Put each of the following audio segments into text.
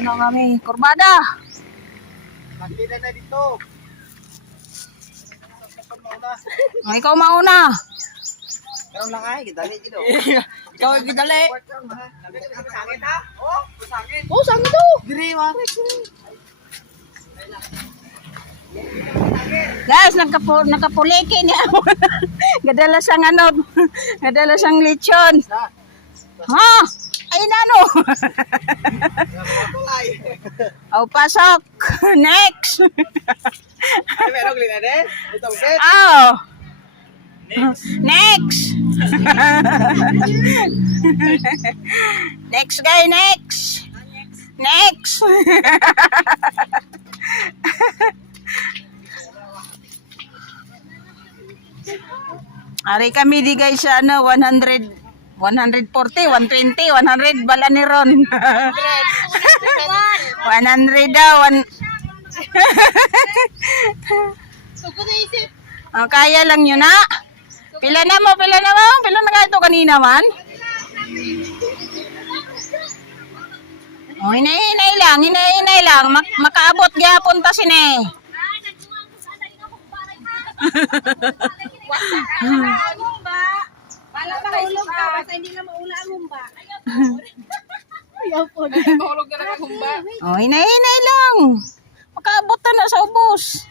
Dito na kami. Kurbada! Magkita na dito. Oh, ikaw mauna. Karoon lang ay, gidali dito. Ikaw gidali. Sangit ha? Oh, sangit. Oh, saan ito? Diri ma. Guys, nakapuliki niya. Gadala sang ano. Gadala sang lechon. Ha? Ay nano. Oh, pasok. Next. Ay, meron klina din. Ito set. Oh. Next. Next guy, next. Next. Ari kami di guys sa ano 100 140, 120, 100 bala ni Ron. 100 daw. Oh, kaya lang yun na. Pila na mo. Pila na ito kanina man. Oh, hinay lang. Makaabot gyapon ta sini. Wala mahulog ka, basta hindi na maula ang humba. Ayaw po. Mahulog ka na ang humba. Oh, hinay lang. Makaabot ta na sa ubos.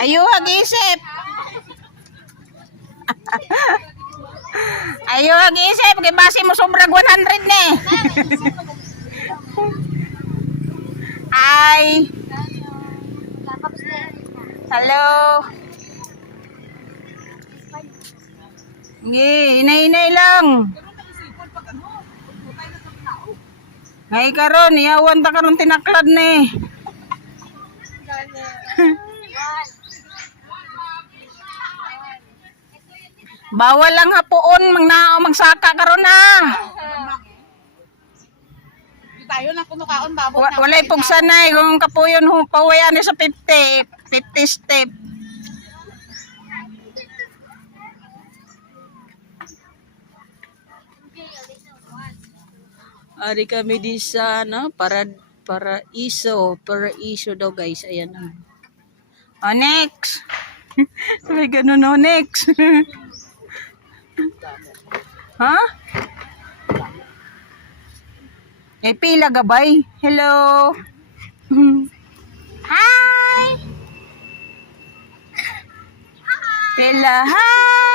Ayo, hag-isip. Ayo, hag-isip. Kaya base mo sobrang 100 ne. Hi. Hello. Hinay lang. Ngay karon, iyawan ta karon tinaklad ni. Bawal lang hapuon magsaka karon na. Di tayo na kunukaon babot na. Walay pugsanay kung kapuyon pawayan sa 50 step. Ari kami di sa no paraiso daw guys, ayan na. Oh, next. May ganun no, next. Ha? Eh, pila gabay. Hello. Hi. Pila, hi.